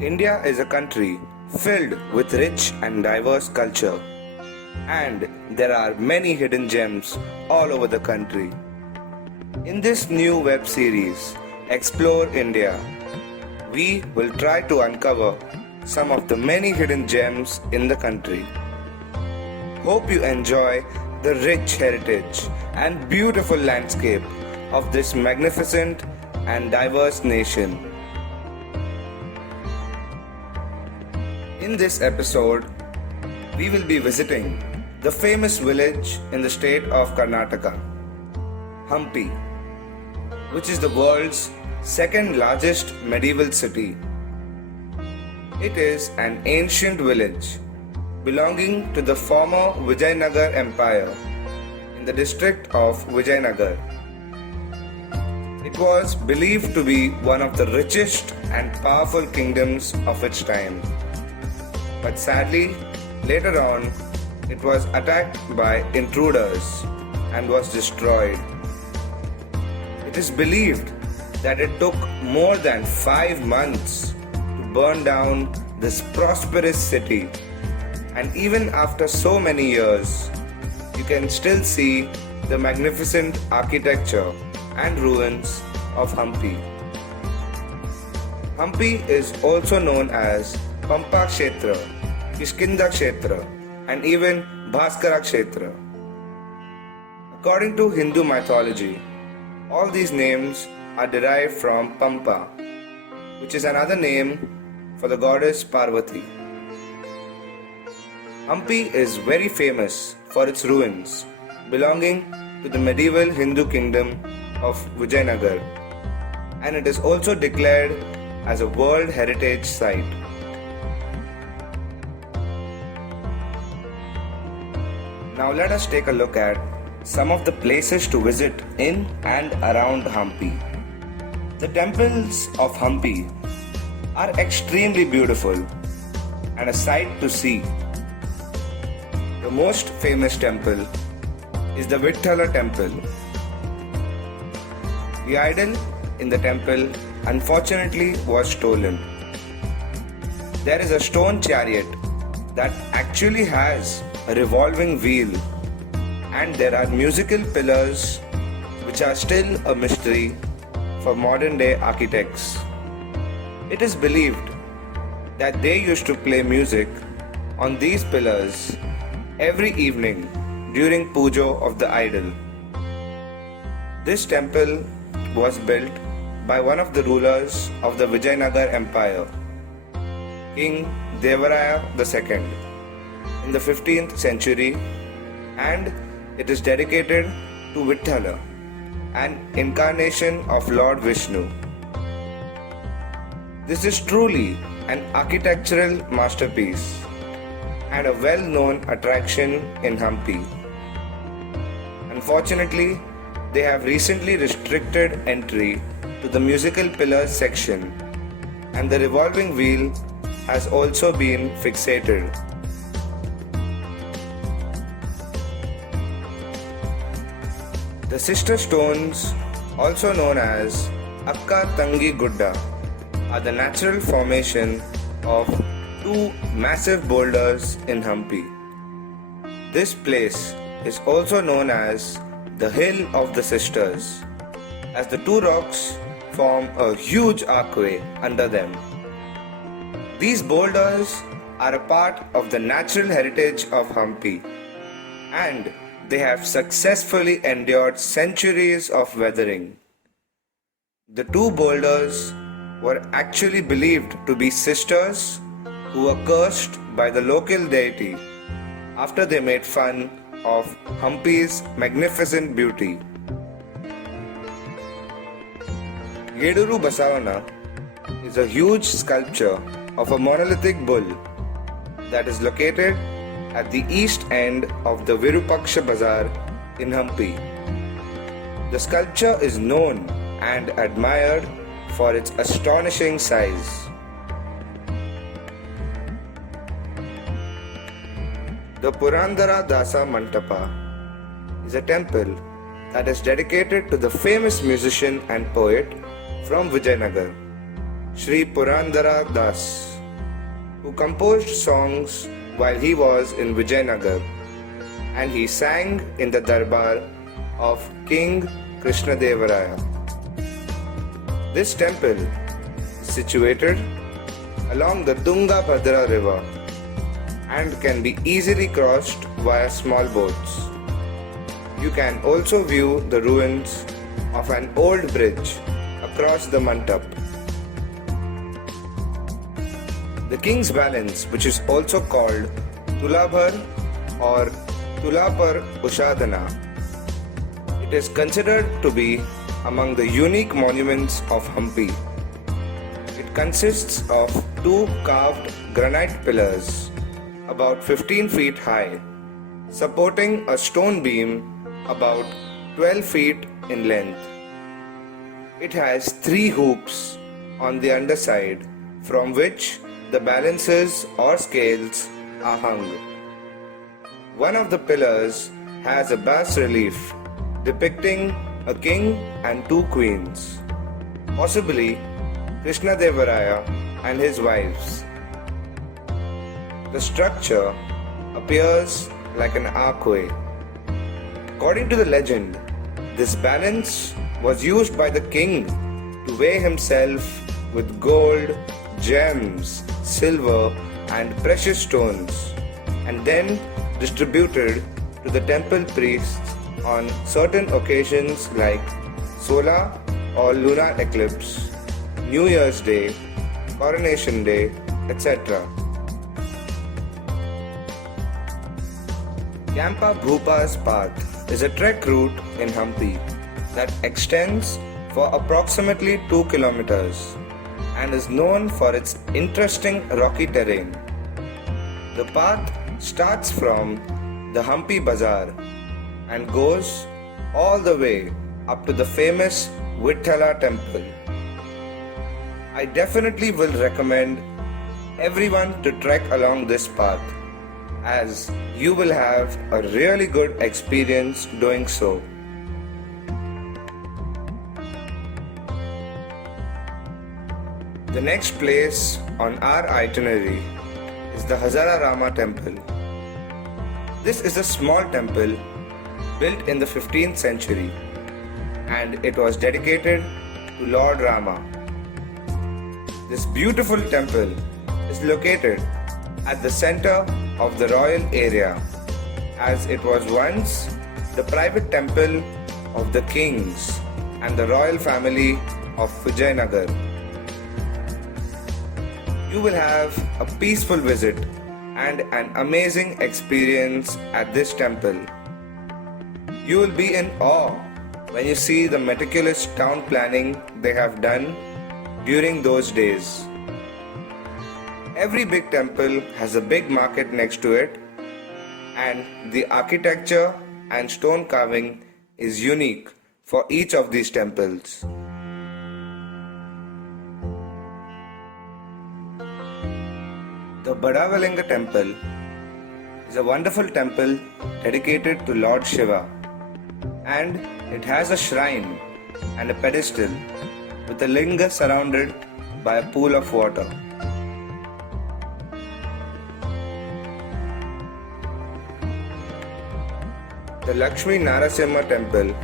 India is a country filled with rich and diverse culture, and there are many hidden gems all over the country. In this new web series, Explore India, we will try to uncover some of the many hidden gems in the country. Hope you enjoy the rich heritage and beautiful landscape of this magnificent and diverse nation. In this episode, we will be visiting the famous village in the state of Karnataka, Hampi, which is the world's second largest medieval city. It is an ancient village belonging to the former Vijayanagar Empire in the district of Vijayanagar. It was believed to be one of the richest and powerful kingdoms of its time. But sadly, later on, it was attacked by intruders and was destroyed. It is believed that it took more than 5 months to burn down this prosperous city. And even after so many years, you can still see the magnificent architecture and ruins of Hampi. Hampi is also known as Pampa Kshetra, Kishkinda Kshetra, and even Bhaskara Kshetra. According to Hindu mythology, all these names are derived from Pampa, which is another name for the goddess Parvati. Hampi is very famous for its ruins belonging to the medieval Hindu kingdom of Vijayanagar, and it is also declared as a World Heritage Site. Now let us take a look at some of the places to visit in and around Hampi. The temples of Hampi are extremely beautiful and a sight to see. The most famous temple is the Vithala temple. The idol in the temple unfortunately was stolen. There is a stone chariot that actually has a revolving wheel, and there are musical pillars which are still a mystery for modern day architects. It is believed that they used to play music on these pillars every evening during puja of the idol. This temple was built by one of the rulers of the Vijayanagar Empire, King Devaraya II, in the 15th century, and it is dedicated to Vithala, an incarnation of Lord Vishnu. This is truly an architectural masterpiece and a well-known attraction in Hampi. Unfortunately, they have recently restricted entry to the musical pillars section, and the revolving wheel has also been fixated. The sister stones, also known as Akka Tangi Gudda, are the natural formation of two massive boulders in Hampi. This place is also known as the Hill of the Sisters, as the two rocks form a huge archway under them. These boulders are a part of the natural heritage of Hampi, and they have successfully endured centuries of weathering. The two boulders were actually believed to be sisters who were cursed by the local deity after they made fun of Hampi's magnificent beauty. Yeduru Basavana is a huge sculpture of a monolithic bull that is located at the east end of the Virupaksha Bazaar in Hampi. The sculpture is known and admired for its astonishing size. The Purandara Dasa Mantapa is a temple that is dedicated to the famous musician and poet from Vijayanagar, Sri Purandara Das. who composed songs while he was in Vijayanagar, and he sang in the darbar of King Krishnadevaraya. This temple is situated along the Tungabhadra river and can be easily crossed via small boats. You can also view the ruins of an old bridge across the Mantap. The King's Balance, which is also called Tulabhar or Tulapar Ushadana, it is considered to be among the unique monuments of Hampi. It consists of two carved granite pillars about 15 feet high, supporting a stone beam about 12 feet in length. It has 3 hoops on the underside from which the balances or scales are hung. One of the pillars has a bas relief depicting a king and 2 queens, possibly Krishnadevaraya and his wives. The structure appears like an archway. According to the legend, this balance was used by the king to weigh himself with gold, gems, silver, and precious stones, and then distributed to the temple priests on certain occasions like solar or lunar eclipse, New Year's Day, Coronation Day, etc. Yampa Bhupa's path is a trek route in Hampi that extends for approximately 2 kilometers and is known for its interesting rocky terrain. The path starts from the Hampi Bazaar and goes all the way up to the famous Vithala temple. I definitely will recommend everyone to trek along this path, as you will have a really good experience doing so. The next place on our itinerary is the Hazara Rama temple. This is a small temple built in the 15th century, and it was dedicated to Lord Rama. This beautiful temple is located at the center of the royal area, as it was once the private temple of the kings and the royal family of Vijayanagar. You will have a peaceful visit and an amazing experience at this temple. You will be in awe when you see the meticulous town planning they have done during those days. Every big temple has a big market next to it, and the architecture and stone carving is unique for each of these temples. The Badavalinga temple is a wonderful temple dedicated to Lord Shiva, and it has a shrine and a pedestal with a linga surrounded by a pool of water. The Lakshmi Narasimha temple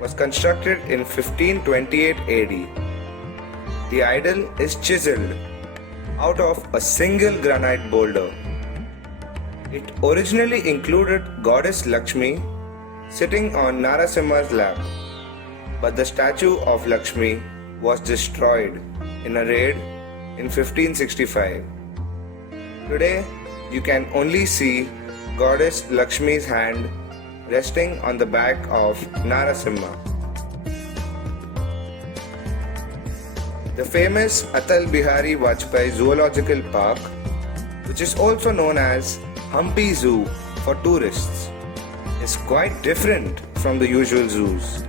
was constructed in 1528 AD. The idol is chiseled out of a single granite boulder. It originally included goddess Lakshmi sitting on Narasimha's lap, but the statue of Lakshmi was destroyed in a raid in 1565. Today, you can only see goddess Lakshmi's hand resting on the back of Narasimha. The famous Atal Bihari Vajpayee Zoological Park, which is also known as Hampi Zoo for tourists, is quite different from the usual zoos,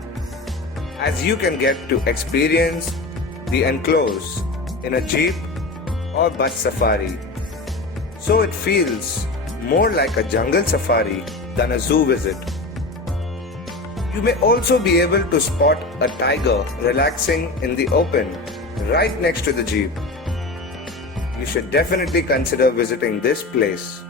as you can get to experience the enclosed in a jeep or bus safari. So it feels more like a jungle safari than a zoo visit. You may also be able to spot a tiger relaxing in the open right next to the jeep. you should definitely consider visiting this place.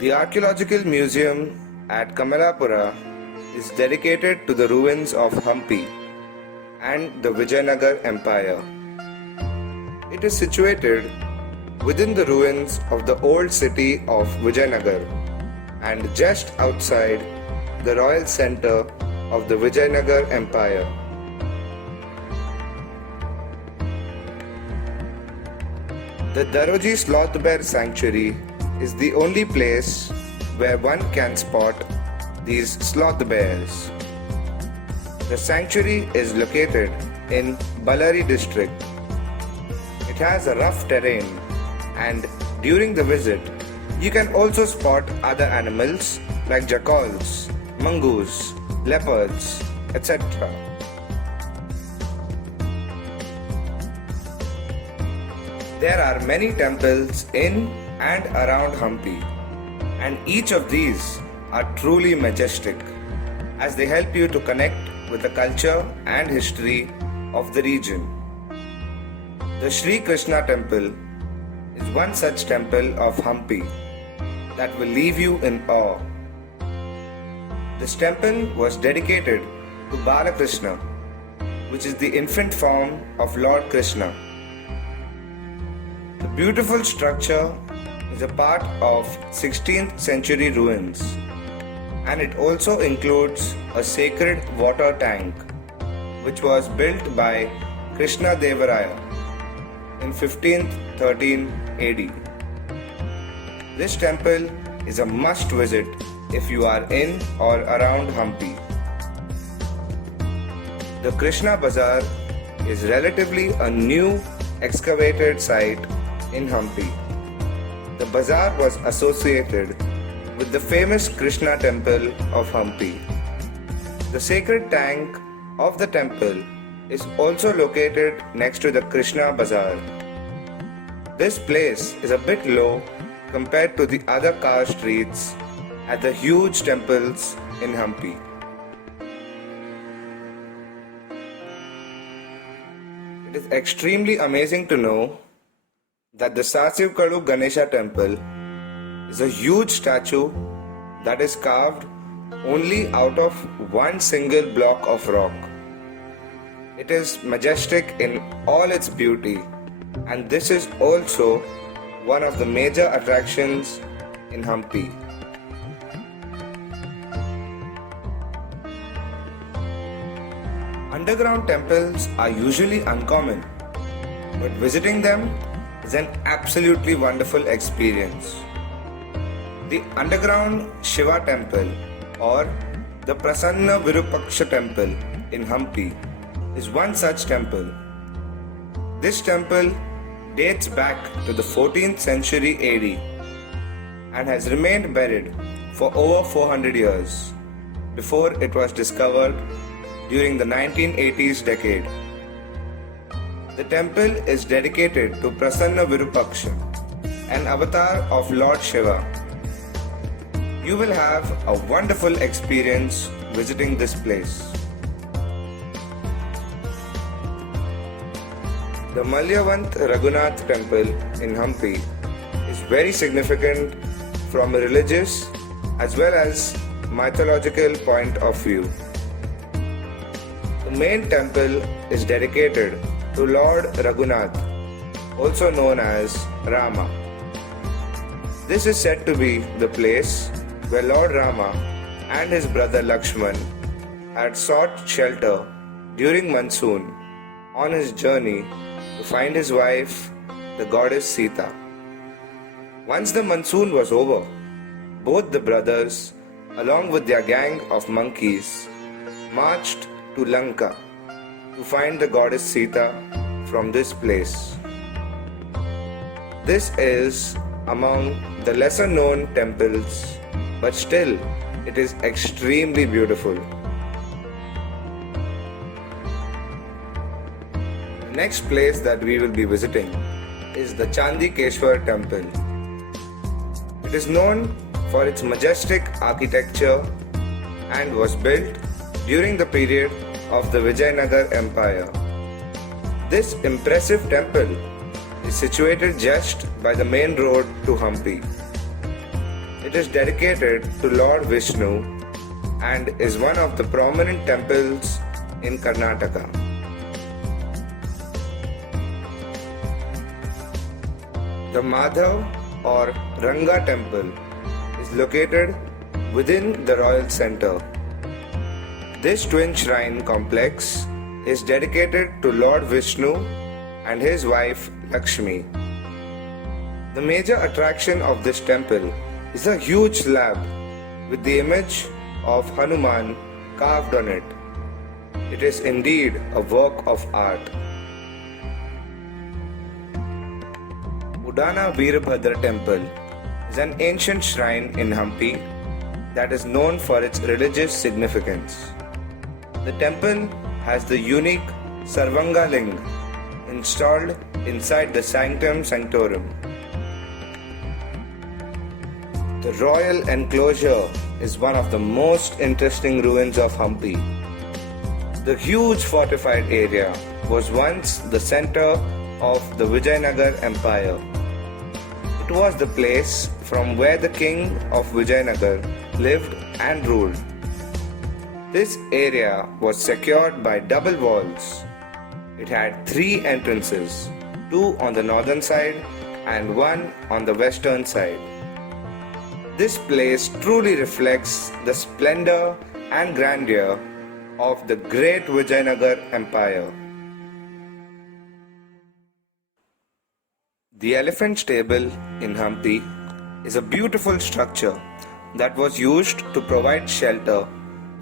The Archaeological Museum at Kamalapura is dedicated to the ruins of Hampi and the Vijayanagar Empire. It is situated within the ruins of the old city of Vijayanagar and just outside the royal center of the Vijayanagar Empire. The Daroji Sloth Bear Sanctuary is the only place where one can spot these sloth bears. The sanctuary is located in Ballari district. It has a rough terrain, and during the visit, you can also spot other animals like jackals, mongoose, leopards, etc. There are many temples in and around Hampi, and each of these are truly majestic as they help you to connect with the culture and history of the region. The Sri Krishna temple is one such temple of Hampi that will leave you in awe. This temple was dedicated to Balakrishna, which is the infant form of Lord Krishna. The beautiful structure is a part of 16th century ruins, and it also includes a sacred water tank which was built by Krishna Devaraya in 1513 AD. This temple is a must visit if you are in or around Hampi. The Krishna Bazaar is relatively a new excavated site in Hampi. The bazaar was associated with the famous Krishna temple of Hampi. The sacred tank of the temple is also located next to the Krishna Bazaar. This place is a bit low compared to the other car streets at the huge temples in Hampi. It is extremely amazing to know that the Sasivkadu Ganesha temple is a huge statue that is carved only out of one single block of rock. It is majestic in all its beauty, and this is also one of the major attractions in Hampi. Underground temples are usually uncommon, but visiting them is an absolutely wonderful experience. The underground Shiva temple or the Prasanna Virupaksha temple in Hampi is one such temple. This temple dates back to the 14th century AD and has remained buried for over 400 years before it was discovered during the 1980s decade. The temple is dedicated to Prasanna Virupaksha, an avatar of Lord Shiva. You will have a wonderful experience visiting this place. The Malyavant Raghunath temple in Hampi is very significant from a religious as well as mythological point of view. The main temple is dedicated to Lord Raghunath, also known as Rama. This is said to be the place where Lord Rama and his brother Lakshman had sought shelter during monsoon on his journey to find his wife, the goddess Sita. Once the monsoon was over, both the brothers, along with their gang of monkeys, marched to Lanka to find the goddess Sita from this place. This is among the lesser known temples, but still it is extremely beautiful. The next place that we will be visiting is the Chandikeshwar temple. It is known for its majestic architecture and was built during the period of the Vijayanagar Empire. This impressive temple is situated just by the main road to Hampi. It is dedicated to Lord Vishnu and is one of the prominent temples in Karnataka. The Madhav or Ranga temple is located within the royal center. This twin shrine complex is dedicated to Lord Vishnu and his wife Lakshmi. The major attraction of this temple is a huge slab with the image of Hanuman carved on it. It is indeed a work of art. Udana Veerabhadra temple is an ancient shrine in Hampi that is known for its religious significance. The temple has the unique Sarvanga Ling installed inside the Sanctum Sanctorum. The royal enclosure is one of the most interesting ruins of Hampi. The huge fortified area was once the center of the Vijayanagar Empire. It was the place from where the king of Vijayanagar lived and ruled. This area was secured by double walls. It had 3 entrances, 2 on the northern side and 1 on the western side. This place truly reflects the splendor and grandeur of the great Vijayanagar Empire. The elephant stable in Hampi is a beautiful structure that was used to provide shelter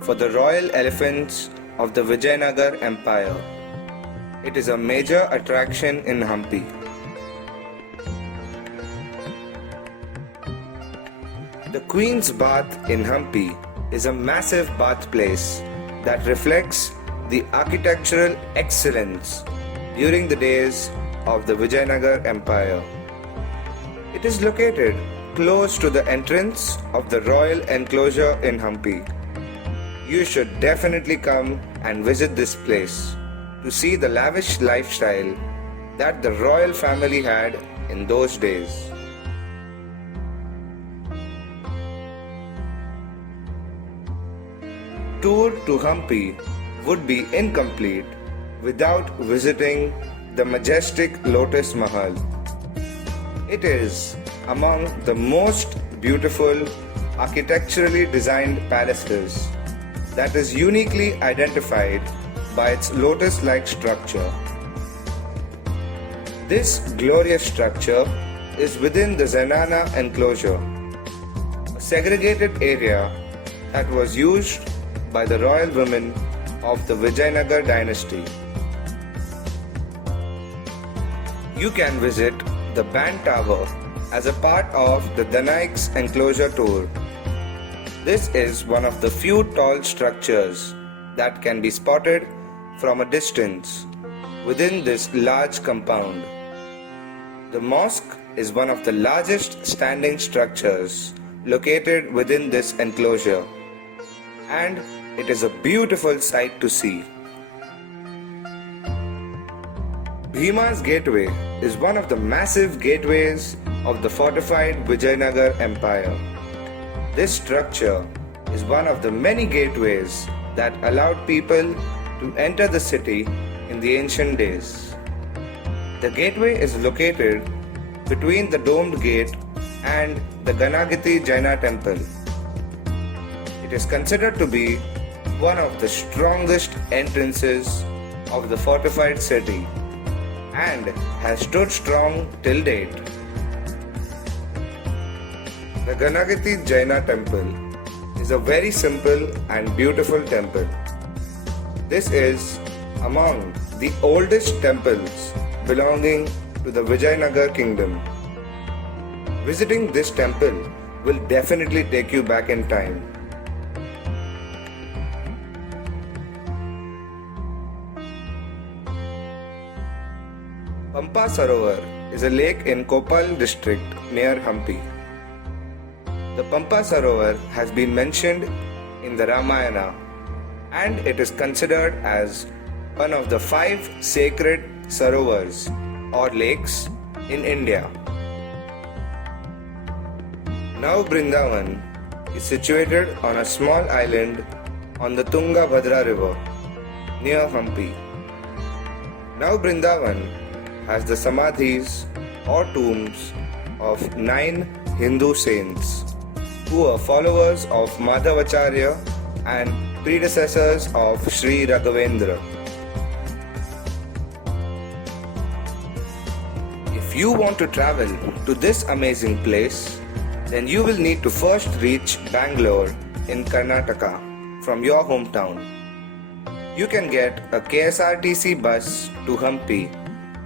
for the royal elephants of the Vijayanagar Empire. It is a major attraction in Hampi. The Queen's Bath in Hampi is a massive bath place that reflects the architectural excellence during the days of the Vijayanagar Empire. It is located close to the entrance of the royal enclosure in Hampi. You should definitely come and visit this place to see the lavish lifestyle that the royal family had in those days. Tour to Hampi would be incomplete without visiting the majestic Lotus Mahal. It is among the most beautiful architecturally designed palaces that is uniquely identified by its lotus-like structure. This glorious structure is within the Zenana enclosure, a segregated area that was used by the royal women of the Vijayanagar dynasty. You can visit the Band Tower as a part of the Danaiks enclosure tour. This is one of the few tall structures that can be spotted from a distance within this large compound. The mosque is one of the largest standing structures located within this enclosure, and it is a beautiful sight to see. Bhima's Gateway is one of the massive gateways of the fortified Vijayanagar Empire. This structure is one of the many gateways that allowed people to enter the city in the ancient days. The gateway is located between the domed gate and the Ganagati Jaina temple. It is considered to be one of the strongest entrances of the fortified city and has stood strong till date. The Ganagati Jaina temple is a very simple and beautiful temple. This is among the oldest temples belonging to the Vijayanagar kingdom. Visiting this temple will definitely take you back in time. Pampa Sarovar is a lake in Koppal district near Hampi. The Pampa Sarovar has been mentioned in the Ramayana and it is considered as one of the 5 sacred sarovars or lakes in India. Now Brindavan is situated on a small island on the Tungabhadra river near Hampi. Now Brindavan has the samadhis or tombs of 9 Hindu saints who are followers of Madhavacharya and predecessors of Sri Raghavendra. If you want to travel to this amazing place, then you will need to first reach Bangalore in Karnataka from your hometown. You can get a KSRTC bus to Hampi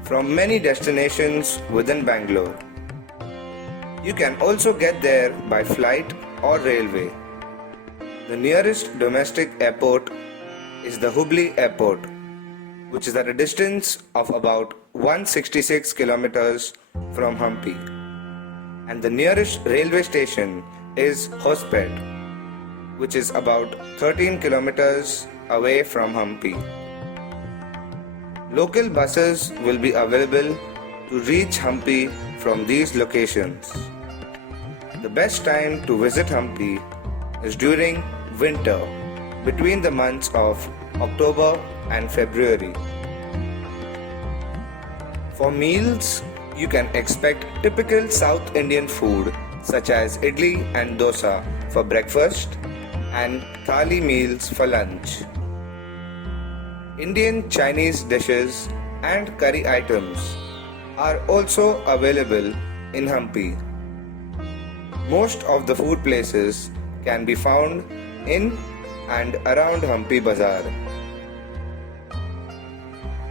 from many destinations within Bangalore. You can also get there by flight or railway. The nearest domestic airport is the Hubli Airport, which is at a distance of about 166 kilometers from Hampi. And the nearest railway station is Hospet, which is about 13 kilometers away from Hampi. Local buses will be available to reach Hampi from these locations. The best time to visit Hampi is during winter, between the months of October and February. For meals, you can expect typical South Indian food such as idli and dosa for breakfast and thali meals for lunch. Indian Chinese dishes and curry items are also available in Hampi. Most of the food places can be found in and around Hampi Bazaar.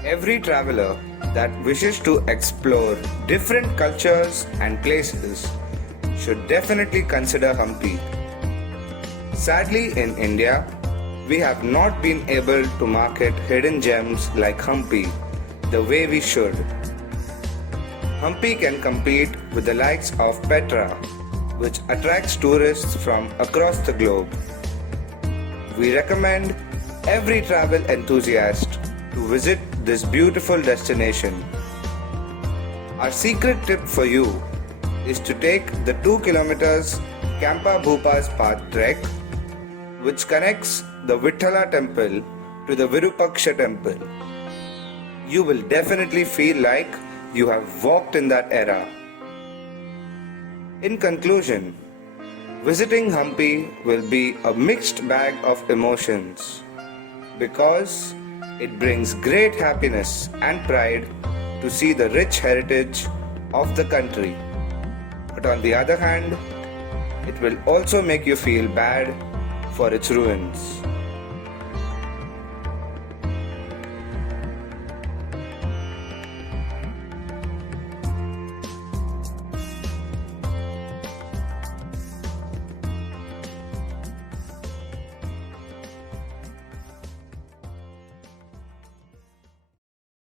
Every traveler that wishes to explore different cultures and places should definitely consider Hampi. Sadly, in India, we have not been able to market hidden gems like Hampi the way we should. Hampi can compete with the likes of Petra, which attracts tourists from across the globe. We recommend every travel enthusiast to visit this beautiful destination. Our secret tip for you is to take the 2 kilometers Kampa Bhupas Path trek, which connects the Vithala temple to the Virupaksha temple. You will definitely feel like you have walked in that era. In conclusion, visiting Hampi will be a mixed bag of emotions because it brings great happiness and pride to see the rich heritage of the country. But on the other hand, it will also make you feel bad for its ruins.